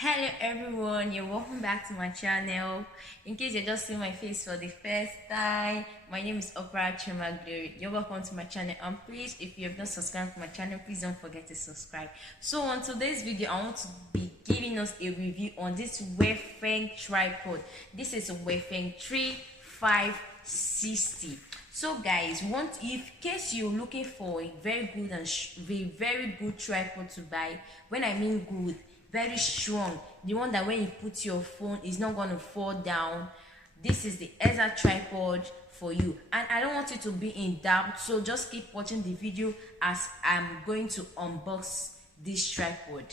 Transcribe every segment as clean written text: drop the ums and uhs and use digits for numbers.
Hello everyone, you're welcome back to my channel. In case you're just seeing my face for the first time, my name is Opera Chima Glory. You're welcome to my channel, and please, if you have not subscribed to my channel, please don't forget to subscribe. So on today's video, I want to be giving us a review on this Weifeng tripod. This is a Weifeng 3560. So guys, in case you're looking for a very good and very good tripod to buy, when I mean good, very strong, the one that when you put your phone is not going to fall down, this is the exact tripod for you. And I don't want you to be in doubt, so just keep watching the video as I'm going to unbox this tripod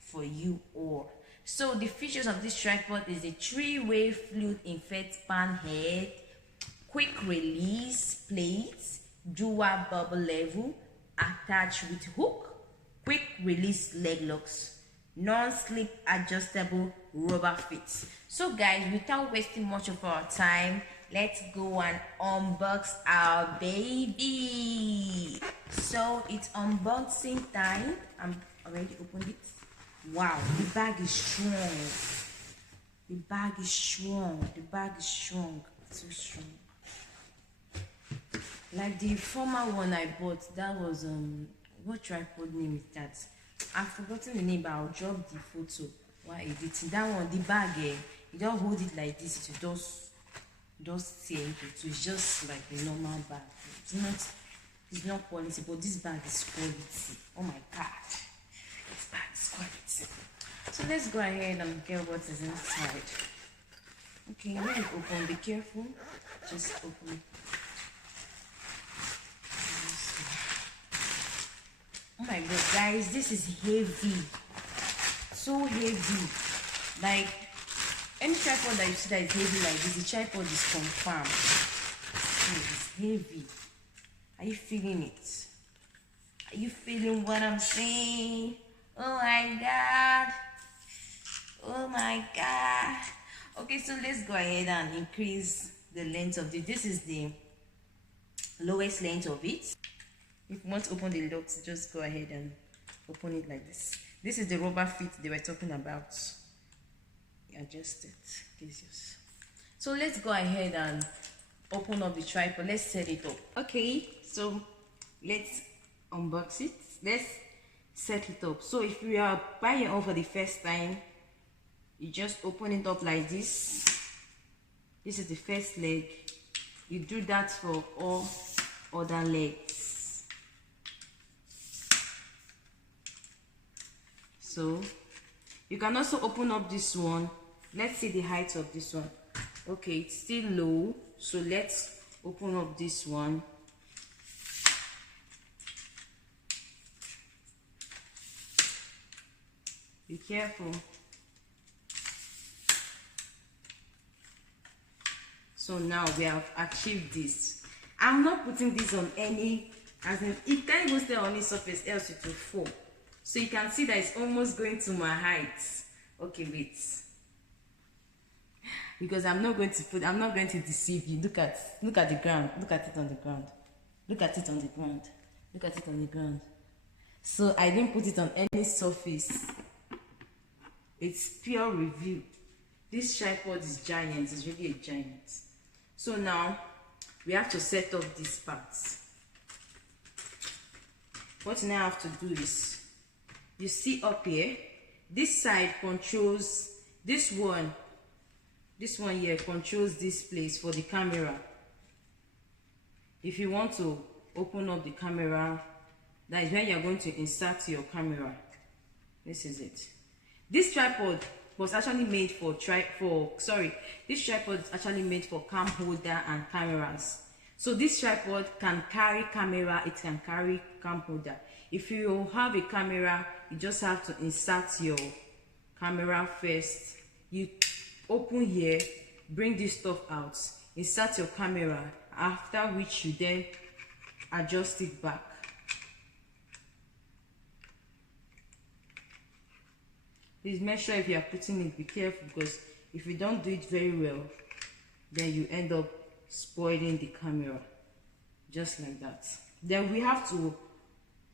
for you all. So the features of this tripod is a 3-way fluid infect pan head, quick release plates, dual bubble level attached with hook, quick release leg locks, non-slip adjustable rubber fits. So guys, without wasting much of our time, let's go and unbox our baby. So it's unboxing time. I'm already opened it. Wow, the bag is strong. The bag is strong. The bag is strong. It's so strong. Like the former one I bought, that was what tripod name is that? I've forgotten the name, but I'll drop the photo while editing. That one, the bag, you don't hold it like this to just tear it. So it's just like a normal bag. It's not quality, but this bag is quality. Oh my god, this bag is quality. So let's go ahead and get what is inside. Okay, let me open. Be careful. Just open it. Oh my god, guys, this is heavy. So heavy. Like any tripod that you see that is heavy like this, the tripod is confirmed. It's heavy. Are you feeling it? Are you feeling what I'm saying? Oh my god. Oh my god. Okay, so let's go ahead and increase the length of it. This is the lowest length of it. If you want to open the locks, just go ahead and open it like this. This is the rubber fit they were talking about. Adjust it. So let's go ahead and open up the tripod. Let's set it up. Okay, so let's unbox it. Let's set it up. So if you are buying it for the first time, you just open it up like this. This is the first leg. You do that for all other legs. So you can also open up this one. Let's see the height of this one. Okay, it's still low, so let's open up this one. Be careful. So now we have achieved this. I'm not putting this on any, as in it can't even stay on any surface, else it will fall. So you can see that it's almost going to my height. Okay, wait. Because I'm not going to deceive you. Look at the ground. Look at it on the ground. Look at it on the ground. Look at it on the ground. So I didn't put it on any surface. It's pure review. This tripod is giant. It's really a giant. So now we have to set up these parts. What you now have to do is, you see up here, this side controls this one here controls this place for the camera. If you want to open up the camera, that is where you're going to insert your camera. This is it. This tripod was actually made for this tripod is actually made for cam holder and cameras. So this tripod can carry camera, it can carry cam holder. If you have a camera, you just have to insert your camera first. You open here, bring this stuff out, insert your camera, after which you then adjust it back. Please make sure if you are putting it, be careful, because if you don't do it very well, then you end up spoiling the camera. Just like that. Then we have to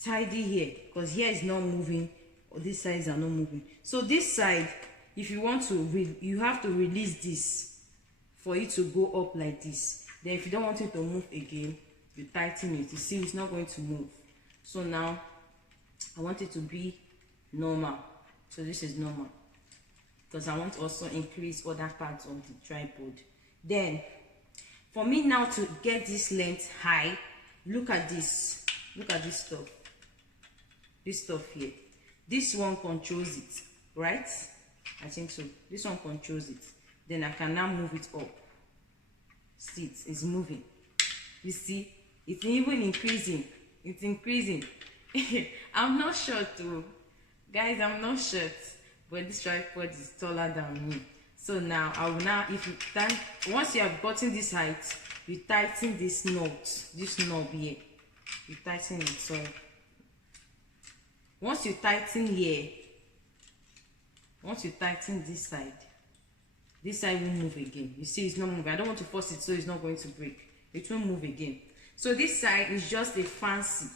tidy here, because here is not moving or these sides are not moving. So this side, if you want to you have to release this for it to go up like this. Then if you don't want it to move again, you tighten it. You see it's not going to move. So now I want it to be normal. So this is normal, because I want to also increase other parts of the tripod. Then for me now to get this length high, look at this stuff. This stuff here, this one controls it, right? I think so. This one controls it. Then I can now move it up. See, it's moving. You see, it's even increasing. It's increasing. I'm not short too, guys. I'm not short, but this tripod is taller than me. So now I will if you once you have gotten this height, you tighten this knob here. You tighten it. So once you tighten here, once you tighten this side will move again. You see, it's not moving. I don't want to force it, so it's not going to break. It will move again. So this side is just a fancy.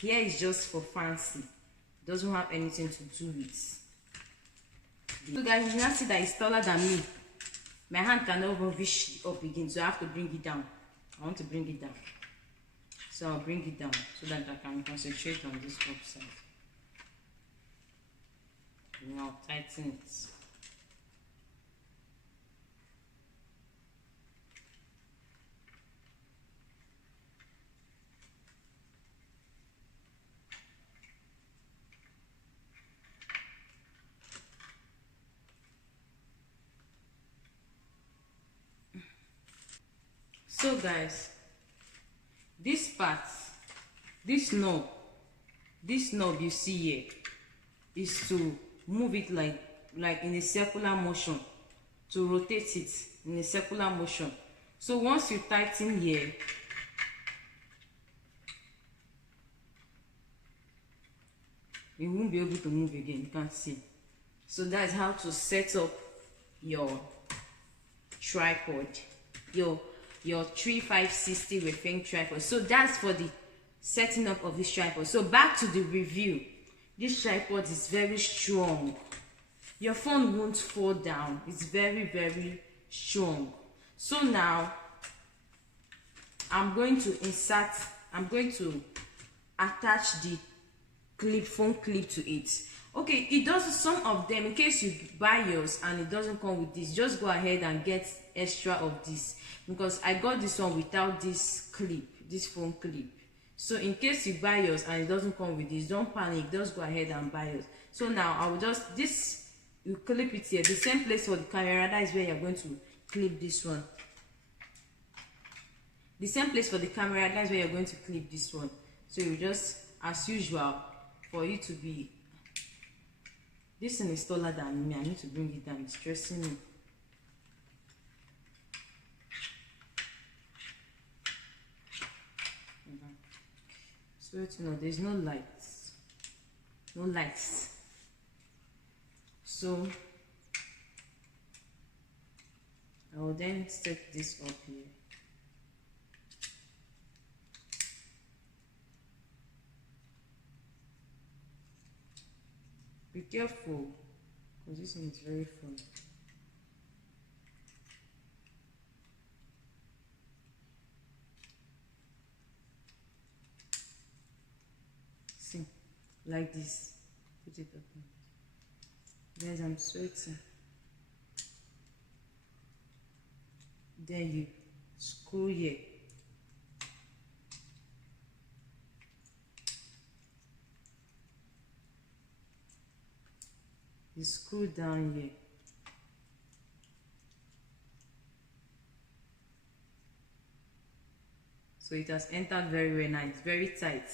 Here is just for fancy. It doesn't have anything to do with. So guys, you now see that it's taller than me. My hand cannot even reach up again, so I have to bring it down. I want to bring it down. So I'll bring it down so that I can concentrate on this top side. Now tighten it. So guys, this part, this knob you see here is to move it like in a circular motion, to rotate it in a circular motion. So once you tighten here, you won't be able to move again. You can't see. So that's how to set up your tripod, your 3560 Weifeng tripod. So that's for the setting up of this tripod. So back to the review. This tripod is very strong. Your phone won't fall down. It's very, very strong. So now I'm going to attach the phone clip to it. Okay, it does some of them. In case you buy yours and it doesn't come with this, just go ahead and get extra of this, because I got this one without this clip, this phone clip. So in case you buy yours and it doesn't come with this, don't panic, just go ahead and buy yours. So now I will you clip it here, the same place for the camera. That is where you're going to clip this one. The same place for the camera, that's where you're going to clip this one. So you just, as usual, for you to be, this thing is taller than me. I need to bring it down. It's stressing me. So you know, there's no lights. No lights. So I will then set this up here. Be careful, because this one is very fun. See, like this. Put it up. Guys, I'm sweating. Then you screw here. You screw down here. So it has entered very, very nice, very tight.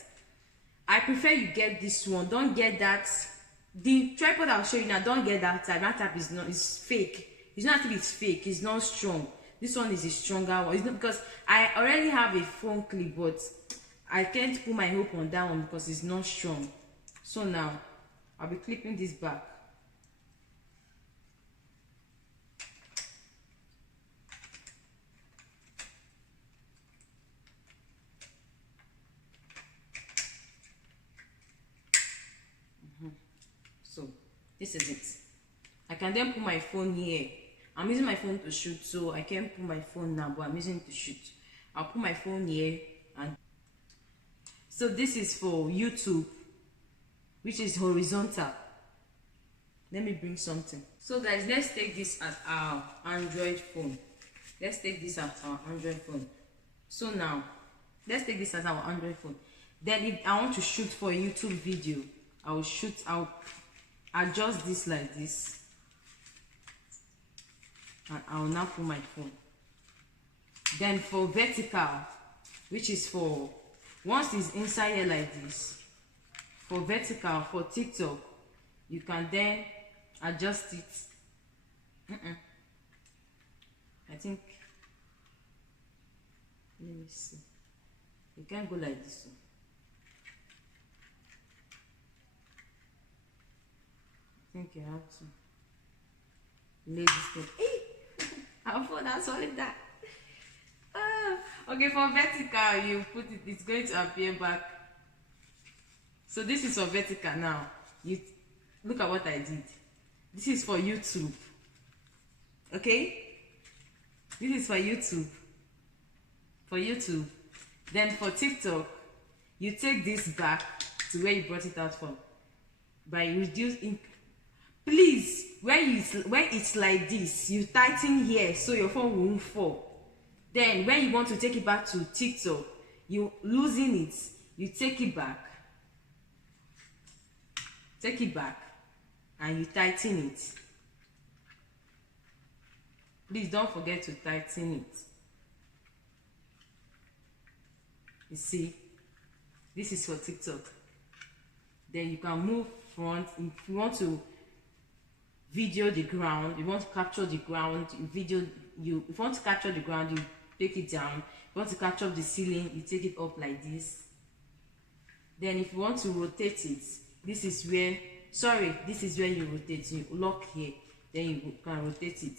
I prefer you get this one. Don't get that. The tripod I'll show you now, don't get that type. That type is not, it's fake. It's not that it's fake, it's not strong. This one is a stronger one. It's not, because I already have a phone clip, but I can't put my hope on that one because it's not strong. So now I'll be clipping this back. This is it. I can then put my phone here. I'm using my phone to shoot, so I can't put my phone now, but I'm using it to shoot. I'll put my phone here. And so this is for YouTube, which is horizontal. Let me bring something. So guys, let's take this as our Android phone. Let's take this as our Android phone. So now, let's take this as our Android phone. Then if I want to shoot for a YouTube video, I'll adjust this like this. And I'll now put my phone. Then for vertical, which is for, once it's inside here like this, for vertical, for TikTok, you can then adjust it. I think, let me see. You can't go like this one. I think you have to lay this thing. How far that's all of that. Okay, for vertical, you put it, it's going to appear back. So this is for vertical now. You look at what I did. This is for YouTube. Okay? This is for YouTube. For YouTube. Then for TikTok, you take this back to where you brought it out from. By reducing. Please, when it's like this, you tighten here so your phone won't fall. Then when you want to take it back to TikTok, you loosen it, you take it back, and you tighten it. Please don't forget to tighten it. You see, this is for TikTok. Then you can move front. If you want to video the ground, you want to capture the ground, if you want to capture the ground, you take it down. If you want to capture the ceiling, you take it up like this. Then if you want to rotate it, this is where you rotate. You lock here, then you can rotate it.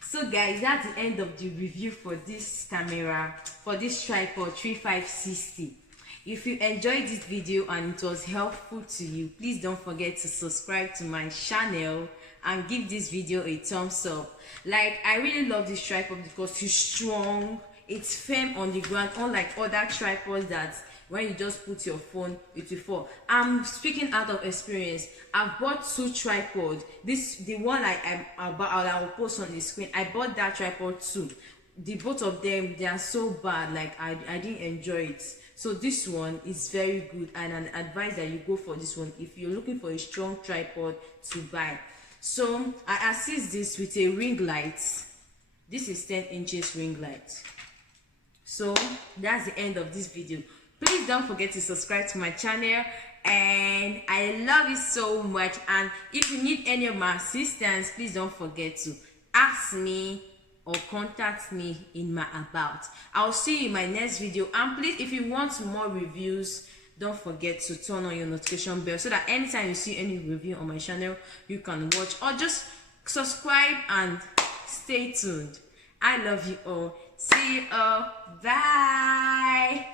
So guys, that's the end of the review for this camera, for this tripod 3560. If you enjoyed this video and it was helpful to you, please don't forget to subscribe to my channel and give this video a thumbs up. Like, I really love this tripod because it's strong, it's firm on the ground, unlike other tripods that when you just put your phone, it will fall. I'm speaking out of experience. I've bought 2 tripods. The one I will post on the screen, I bought that tripod too. The both of them, they are so bad, like I didn't enjoy it. So this one is very good, and an advice that you go for this one if you're looking for a strong tripod to buy. So I assist this with a ring light. This is 10 inches ring light. So that's the end of this video. Please don't forget to subscribe to my channel, and I love you so much. And if you need any of my assistance, please don't forget to ask me or contact me in my about. I'll see you in my next video. And please, if you want more reviews, don't forget to turn on your notification bell so that anytime you see any review on my channel, you can watch, or just subscribe and stay tuned. I love you all. See you all. Bye.